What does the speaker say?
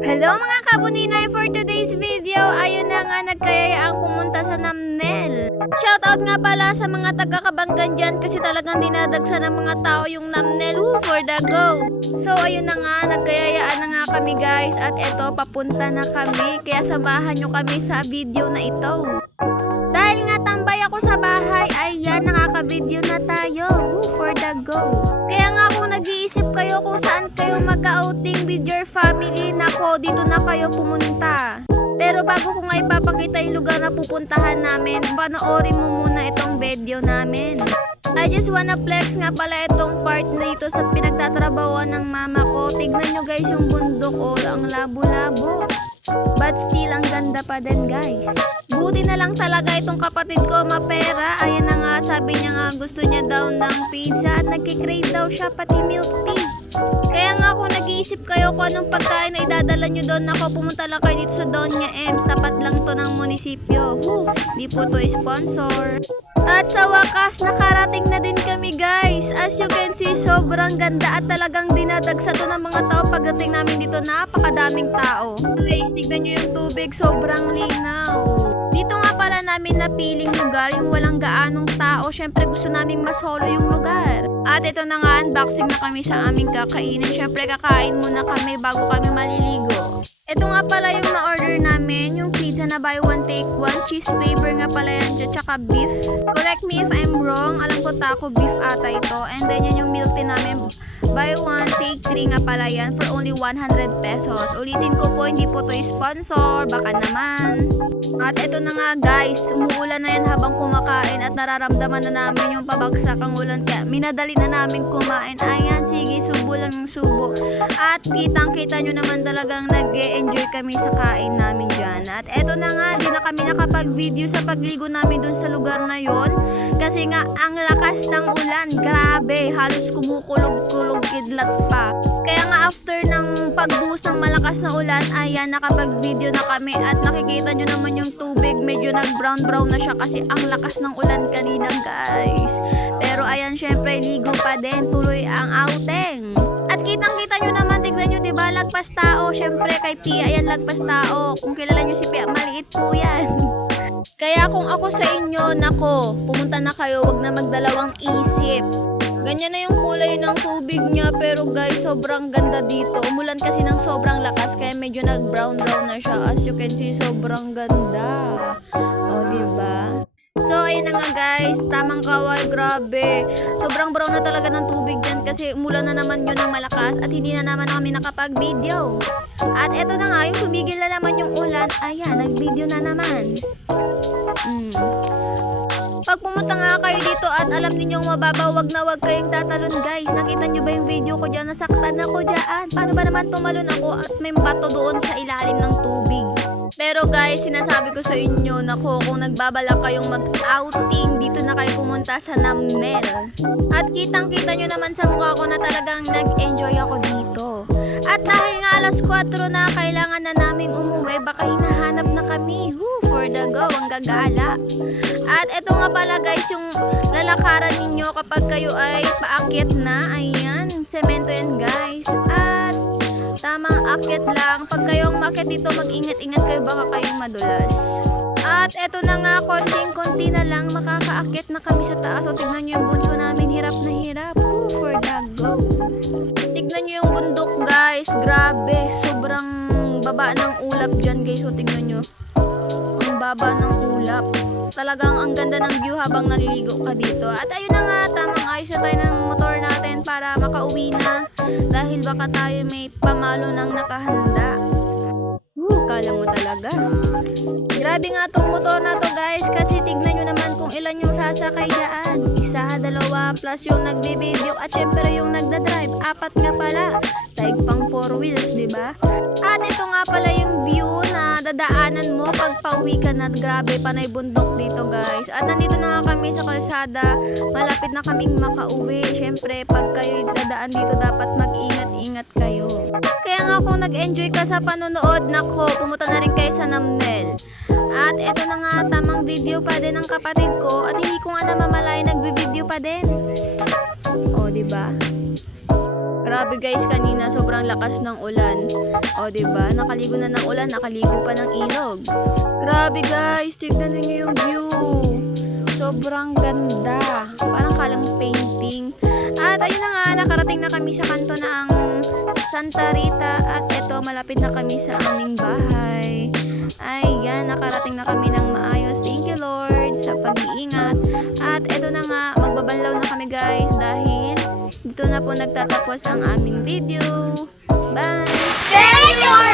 Hello mga kabuninay, for today's video, ayun na nga nagkayayaan pumunta sa Namnel. Shoutout nga pala sa mga taga-Kabanggan dyan kasi talagang dinadagsa ng mga tao yung Namnel. Woo, for the go! So ayun na nga, nagkayayaan na nga kami guys at eto papunta na kami kaya samahan nyo kami sa video na ito. Dahil nga tambay ako sa bahay, ayan nakaka-video na tayo. Woo, for the go! Kaya nga kung nag-iisip kayo kung saan kayo mag-outing with your family, nako dito na kayo pumunta. Pero bago ko nga ipapakita yung lugar na pupuntahan namin, panoorin mo muna itong video namin. I just wanna flex nga pala itong part na dito sa pinagtatrabawan ng mama ko. Tignan nyo guys yung bundok, ang labo-labo. But still, ang ganda pa din guys. Buti na lang talaga itong kapatid ko mapera. Ayan na nga, sabi niya nga gusto niya daw ng pizza at nagkikrave daw siya pati milk tea. Kaya nga kung nag-iisip kayo kung anong pagkain na idadala nyo doon, ako pumunta lang kayo dito sa Doña Ems. Tapat lang to ng munisipyo. Di po to sponsor. At sa wakas, nakarating na din kami guys. As you can see, sobrang ganda at talagang dinadagsa to ng mga tao. Pagdating namin dito, napakadaming tao. Guys, tignan nyo yung tubig, sobrang linaw. Dito nga pala namin napiling lugar, yung walang gaanong tao. Syempre gusto naming masolo yung lugar. At ito na nga, unboxing na kami sa aming kakainin. Syempre kakain muna kami bago kami maliligo. Ito nga pala yung na-order namin, yung pizza na buy one take one. Cheese flavor nga pala yan dyan, tsaka beef. Correct me if I'm wrong, alam ko taco beef ata ito. And then yan yung milk tea namin, buy one take three nga pala yan for only 100 pesos. Ulitin ko po, hindi po to sponsor, baka naman. At ito na nga guys, umuulan na yan habang kumakain at nararamdaman na namin yung pabagsakang ulan. Kaya minadali na namin kumain. Ayan, sige, subo lang yung subo. At kitang-kita nyo naman talagang nag-enjoy kami sa kain namin dyan. At eto na nga, di na kami nakapag-video sa pagligo namin dun sa lugar na yon. Kasi nga, ang lakas ng ulan, grabe, halos kumukulog-kulog kidlat pa. Kaya nga after ng pagbuhos ng malakas na ulan, ayan, nakapag-video na kami at nakikita nyo naman yung tubig, medyo nag-brown-brown na siya kasi ang lakas ng ulan kanina guys. Pero ayan, syempre, ligo pa din, tuloy ang outing. At kitang-kita nyo naman, tignan nyo, diba, lagpas tao. Syempre, kay Pia, ayan, lagpas tao. Kung kilala nyo si Pia, maliit po yan. Kaya kung ako sa inyo, nako, pumunta na kayo, wag na magdalawang isip. Ganyan na yung kulay ng tubig niya, pero guys, sobrang ganda dito. Umulan kasi ng sobrang lakas, kaya medyo nag-brown-brown na siya. As you can see, sobrang ganda. O, diba? So, ayun na nga guys, tamang kaway, grabe. Sobrang brown na talaga ng tubig dyan kasi umulan na naman yun ng malakas at hindi na naman kami nakapag-video. At eto na nga, yung tumigil na naman yung ulan, ayan, nag-video na naman. Pag pumunta nga kayo dito at alam ninyong mababa, wag na wag kayong tatalon guys. Nakita nyo ba yung video ko dyan? Nasaktan ako dyan. Paano ba naman tumalon ako at may bato doon sa ilalim ng tubig? Pero guys, sinasabi ko sa inyo, nako, kung nagbabalak kayong mag-outing, dito na kayo pumunta sa Namnel. At kitang-kita nyo naman sa mukha ko na talagang nag-enjoy ako dito. At dahil nga alas 4 na, kailangan na naming umuwi, baka hinahanap na kami. For the go, ang gagala. At eto nga pala guys, yung lalakaran ninyo kapag kayo ay paakyat na, ayan, semento yan guys. At tamang akyat lang. Pag kayong umakyat dito, mag-ingat-ingat kayo, baka kayong madulas. At eto na nga, konting-konti na lang, makakaakyat na kami sa taas. O tignan nyo yung bunso namin, hirap na hirap. For the go. Tignan nyo yung bundok guys, grabe. Sobrang baba ng ulap dyan guys. O tignan nyo, ang baba ng ulap. Talagang ang ganda ng view habang naliligo ka dito. At ayun na nga, tamang ayos na tayo ng motor natin para makauwi na. Dahil baka tayo may pamalo ng nakahanda. Kala mo talaga. Grabe nga tong motor na to guys. Kasi tignan nyo naman kung ilan yung sasakay dyan. Isa, dalawa, plus yung nagbe-video. At syempre yung nagdadrive. 4 nga pala. Taig pang 4 wheels, diba? At ito nga pala yung view na dadaanan mo pag pauwi ka na. Grabe, panay bundok dito guys. At nandito na nga kami sa kalsada. Malapit na kaming makauwi. Syempre, pag kayo dadaan dito, dapat mag-ingat-ingat kayo. Kaya nga kung nag-enjoy ka sa panonood, nako, pumunta na rin kayo sa Namnel. At eto na nga, tamang video pa din ng kapatid ko. At hindi ko nga namamalay, nagbe-video pa din. O, diba? Grabe guys, kanina sobrang lakas ng ulan. O diba, nakaligo na ng ulan, nakaligo pa ng ilog. Grabe guys, tignan niyo yung view. Sobrang ganda. Parang kalang painting. At ayun na nga, nakarating na kami sa kanto ng Santa Rita. At eto, malapit na kami sa aming bahay. Ayan, nakarating na kami ng maayos. Thank you Lord sa pag-iingat. At eto na nga, magbabanlaw na kami guys dahil dito na po nagtatapos ang aming video. Bye! Thank you!